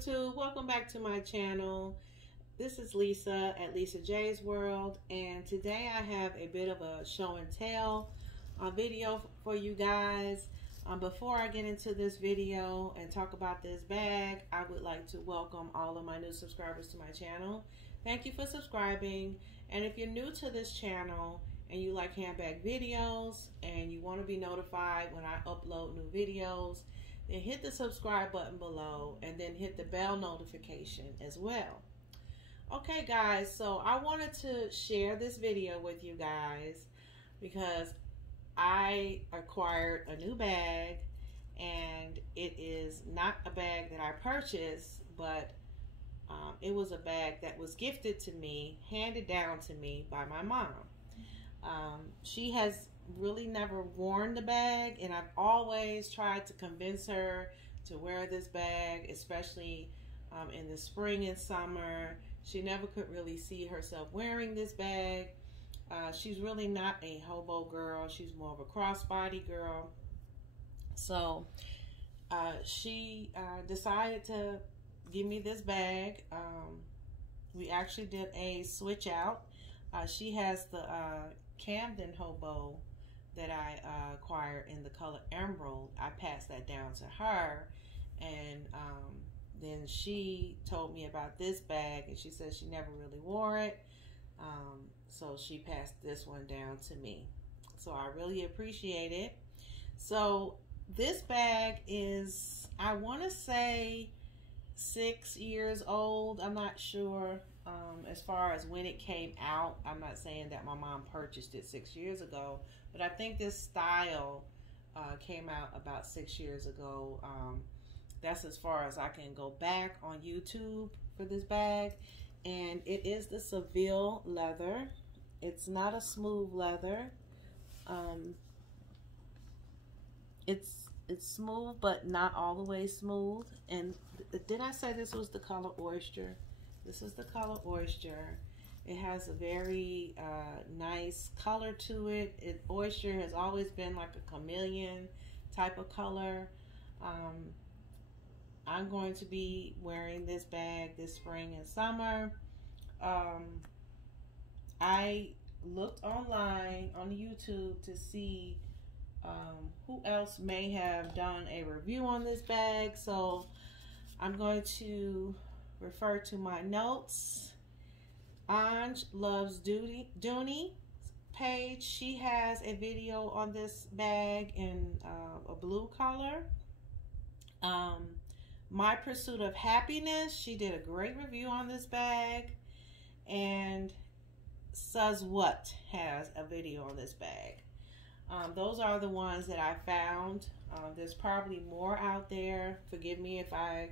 YouTube, welcome back to my channel. This is Lisa at Lisa J's World, and today I have a bit of a show and tell video for you guys. Before I get into this video and talk about this bag, I would like to welcome all of my new subscribers to my channel. Thank you for subscribing, and if you're new to this channel and you like handbag videos and you want to be notified when I upload new videos, then hit the subscribe button below and then hit the bell notification as well. Okay guys, so I wanted to share this video with you guys because I acquired a new bag, and it is not a bag that I purchased, but it was a bag that was gifted to me, handed down to me by my mom. She has really never worn the bag, and I've always tried to convince her to wear this bag, especially in the spring and summer. She never could really see herself wearing this bag. She's really not a hobo girl. She's more of a crossbody girl. So she decided to give me this bag. We actually did a switch out. She has the Camden Hobo that I acquired in the color Emerald. I passed that down to her, and then she told me about this bag, and she said she never really wore it, so she passed this one down to me. So I really appreciate it. So this bag is, I want to say 6 years old. I'm not sure as far as when it came out. I'm not saying that my mom purchased it 6 years ago, but I think this style came out about 6 years ago. That's as far as I can go back on YouTube for this bag. And it is the Seville leather. It's not a smooth leather. It's smooth, but not all the way smooth. And did I say this was the color Oyster? This is the color Oyster. It has a very nice color to it. Oyster has always been like a chameleon type of color. I'm going to be wearing this bag this spring and summer. I looked online on YouTube to see who else may have done a review on this bag. So I'm going to refer to my notes. On LovesDooney page, she has a video on this bag in a blue color. My Pursuit of Happiness, she did a great review on this bag. And Says What has a video on this bag. Those are the ones that I found. There's probably more out there. Forgive me if I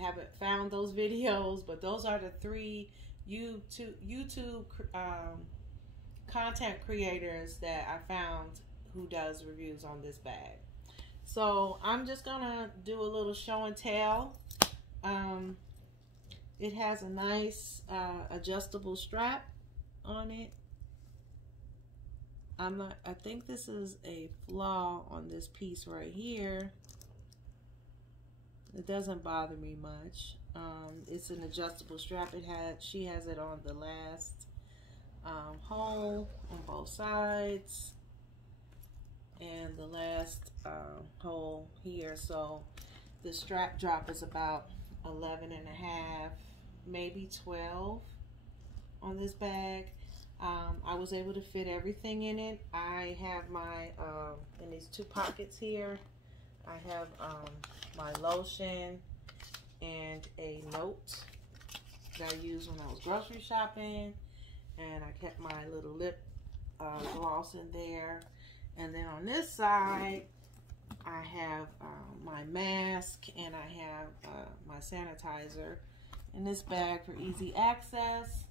haven't found those videos, but those are the 3 YouTube content creators that I found who does reviews on this bag. So I'm just gonna do a little show and tell. It has a nice adjustable strap on it. I think this is a flaw on this piece right here. It doesn't bother me much. It's an adjustable strap. She has it on the last hole on both sides, and the last hole here. So the strap drop is about 11 and a half, maybe 12 on this bag. I was able to fit everything in it. I have my in these 2 pockets here, I have my lotion and a note that I used when I was grocery shopping, and I kept my little lip gloss in there. And then on this side, I have my mask, and I have my sanitizer in this bag for easy access.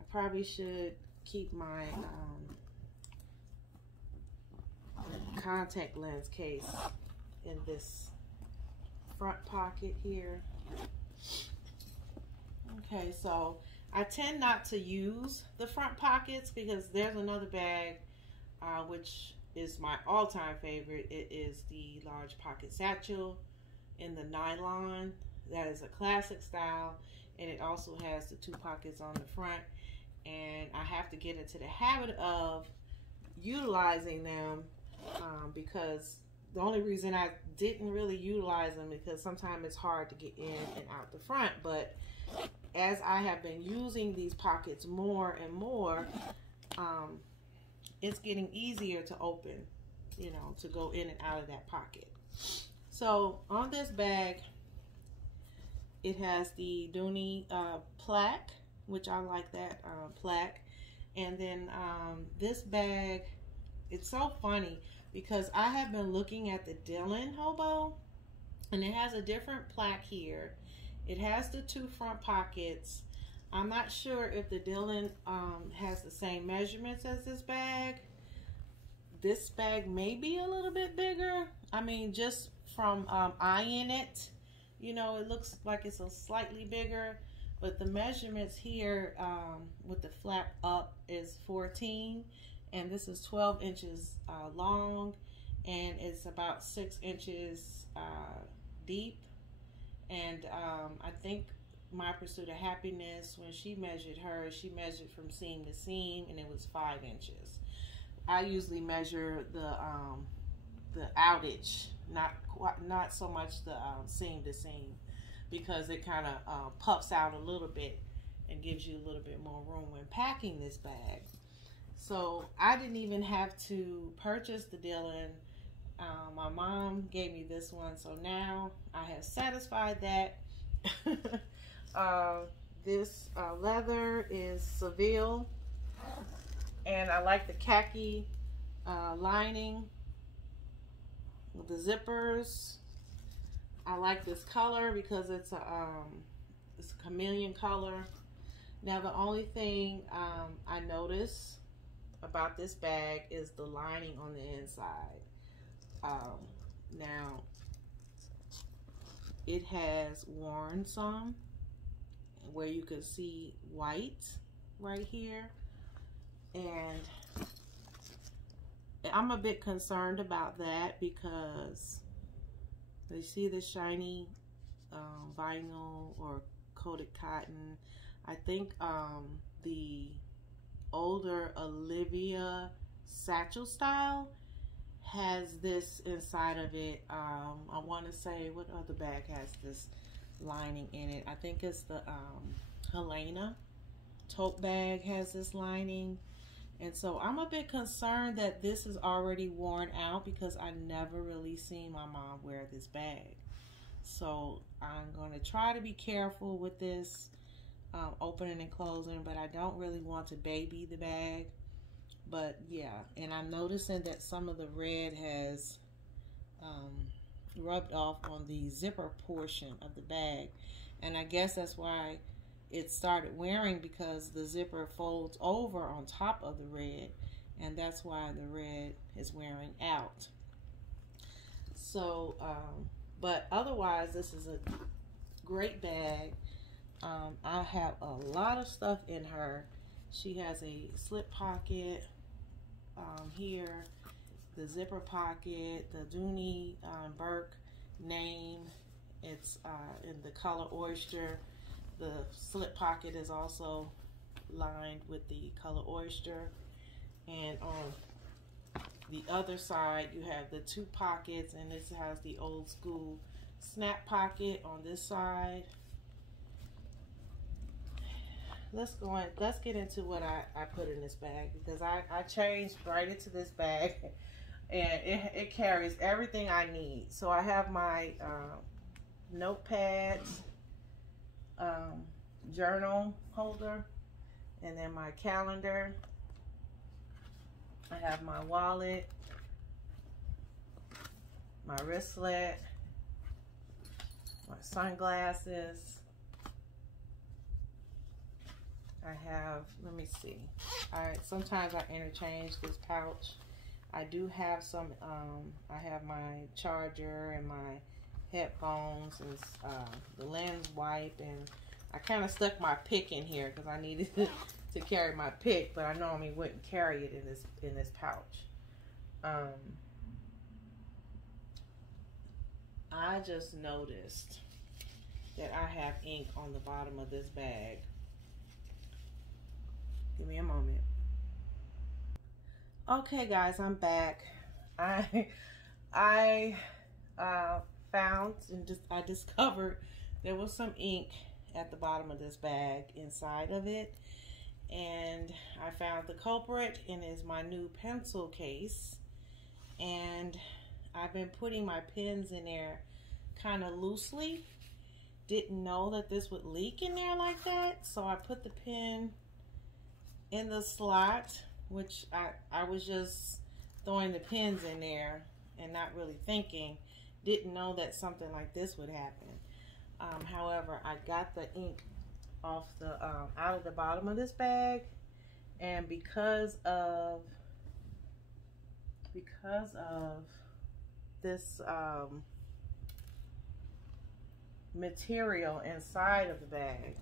I probably should keep my contact lens case in this front pocket here. Okay, so I tend not to use the front pockets because there's another bag which is my all-time favorite. It is the large pocket satchel in the nylon. That is a classic style, and it also has the 2 pockets on the front. And I have to get into the habit of utilizing them because the only reason I didn't really utilize them because sometimes it's hard to get in and out the front. But as I have been using these pockets more and more, it's getting easier to open, you know, to go in and out of that pocket. So on this bag, it has the Dooney plaque, which I like that plaque. And then this bag, it's so funny because I have been looking at the Dylan Hobo, and it has a different plaque here. It has the 2 front pockets. I'm not sure if the Dylan has the same measurements as this bag. This bag may be a little bit bigger. I mean, just from eyeing it, you know, it looks like it's a slightly bigger, but the measurements here with the flap up is 14, and this is 12 inches long, and it's about 6 inches deep. And I think My Pursuit of Happiness, when she measured hers, she measured from seam to seam, and it was 5 inches. I usually measure the outage, not so much the seam to seam, because it kind of puffs out a little bit and gives you a little bit more room when packing this bag. So I didn't even have to purchase the Dylan. My mom gave me this one, so now I have satisfied that. This leather is Seville, and I like the khaki lining with the zippers. I like this color because it's a chameleon color. Now the only thing I notice about this bag is the lining on the inside. Now it has worn some where you can see white right here, and I'm a bit concerned about that because you see the shiny vinyl or coated cotton. I think the older Olivia Satchel style has this inside of it. I want to say, what other bag has this lining in it? I think it's the Helena tote bag has this lining. And so I'm a bit concerned that this is already worn out because I never really seen my mom wear this bag. So I'm going to try to be careful with this opening and closing, but I don't really want to baby the bag. But yeah, and I'm noticing that some of the red has rubbed off on the zipper portion of the bag, and I guess that's why it started wearing, because the zipper folds over on top of the red, and that's why the red is wearing out. So but otherwise this is a great bag. I have a lot of stuff in her. She has a slip pocket here, the zipper pocket, the Dooney Burke name. It's in the color Oyster. The slip pocket is also lined with the color Oyster. And on the other side, you have the 2 pockets, and this has the old school snap pocket on this side. Let's get into what I put in this bag, because I changed right into this bag, and it carries everything I need. So I have my notepads, journal holder, and then my calendar. I have my wallet, my wristlet, my sunglasses. I have, let me see, sometimes I interchange this pouch. I do have some, I have my charger and my headphones and the lens wipe, and I kind of stuck my pick in here because I needed to carry my pick, but I normally wouldn't carry it in this pouch. I just noticed that I have ink on the bottom of this bag. Give me a moment. Okay guys, I'm back. I found and I discovered there was some ink at the bottom of this bag inside of it, and I found the culprit, and is my new pencil case. And I've been putting my pens in there kind of loosely. Didn't know that this would leak in there like that, so I put the pen in the slot, which I was just throwing the pens in there and not really thinking. Didn't know that something like this would happen. However, I got the ink off the out of the bottom of this bag, and because of this material inside of the bag,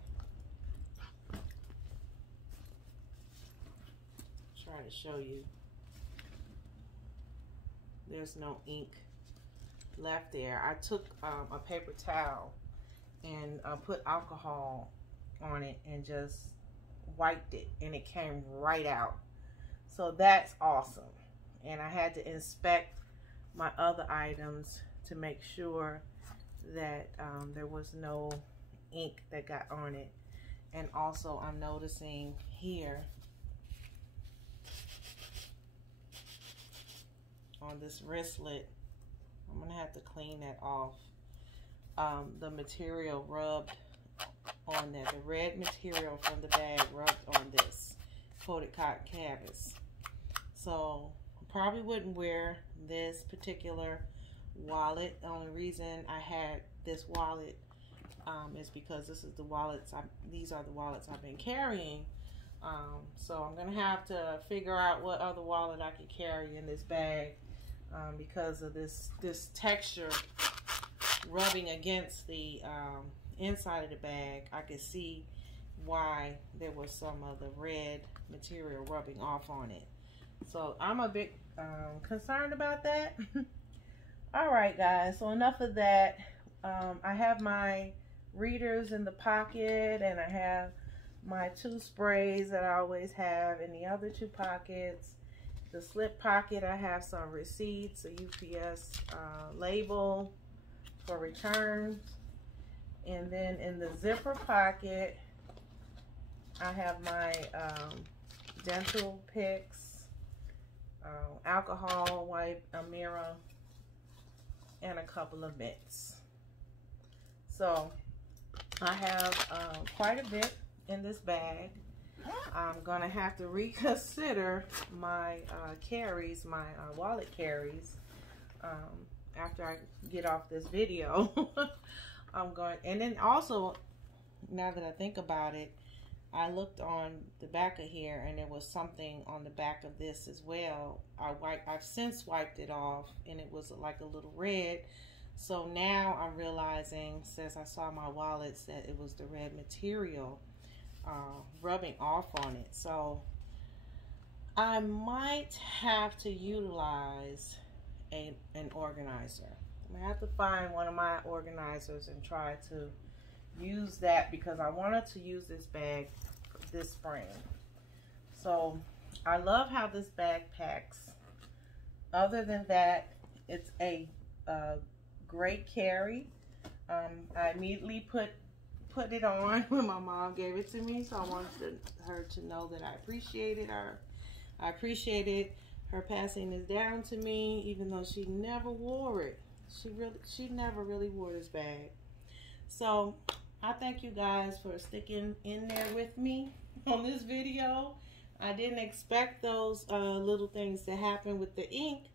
try to show you, there's no ink left there. I took a paper towel and put alcohol on it and just wiped it, and it came right out. So that's awesome. And I had to inspect my other items to make sure that there was no ink that got on it. And also I'm noticing here on this wristlet, I'm gonna have to clean that off. The material rubbed on there, the red material from the bag rubbed on this coated cotton canvas. So probably wouldn't wear this particular wallet. The only reason I had this wallet is because these are the wallets I've been carrying. So I'm gonna have to figure out what other wallet I could carry in this bag, because of this texture rubbing against the inside of the bag. I could see why there was some of the red material rubbing off on it. So I'm a bit concerned about that. All right guys, so enough of that. I have my readers in the pocket, and I have my 2 sprays that I always have in the other 2 pockets. The slip pocket, I have some receipts, a UPS label for returns. And then in the zipper pocket, I have my dental picks, alcohol wipe, a mirror, and a couple of mitts. So I have quite a bit in this bag. I'm gonna have to reconsider my carries, my wallet carries, after I get off this video. And then also, now that I think about it, I looked on the back of here, and there was something on the back of this as well. I've since wiped it off, and it was like a little red. So now I'm realizing, since I saw my wallets, that it was the red material rubbing off on it. So I might have to utilize an organizer. I'm gonna have to find one of my organizers and try to use that, because I wanted to use this bag this spring. So I love how this bag packs. Other than that, it's a great carry. I immediately put it on when my mom gave it to me, so I wanted her to know that I appreciated her. I appreciated her passing this down to me, even though she never wore it. She never really wore this bag. So I thank you guys for sticking in there with me on this video. I didn't expect those little things to happen with the ink.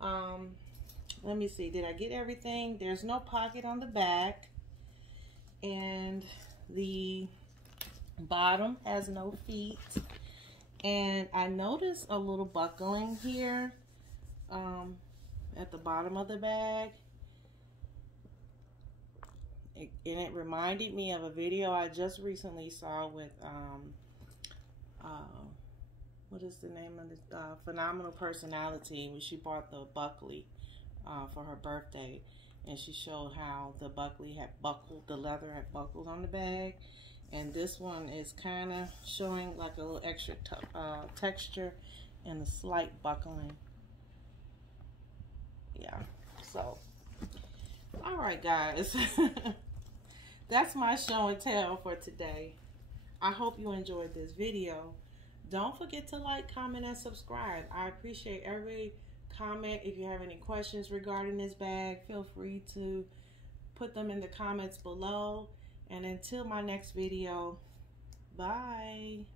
Let me see, did I get everything? There's no pocket on the back, and the bottom has no feet. And I noticed a little buckling here at the bottom of the bag. And it reminded me of a video I just recently saw with, what is the name of the Phenomenal Personality, when she bought the Buckley for her birthday. and she showed how the buckley had buckled, the leather had buckled on the bag. And this one is kind of showing like a little extra texture and a slight buckling. Yeah, so all right guys, that's my show and tell for today. I hope you enjoyed this video. Don't forget to like, comment, and subscribe. I appreciate every comment. If you have any questions regarding this bag, feel free to put them in the comments below. And until my next video, bye.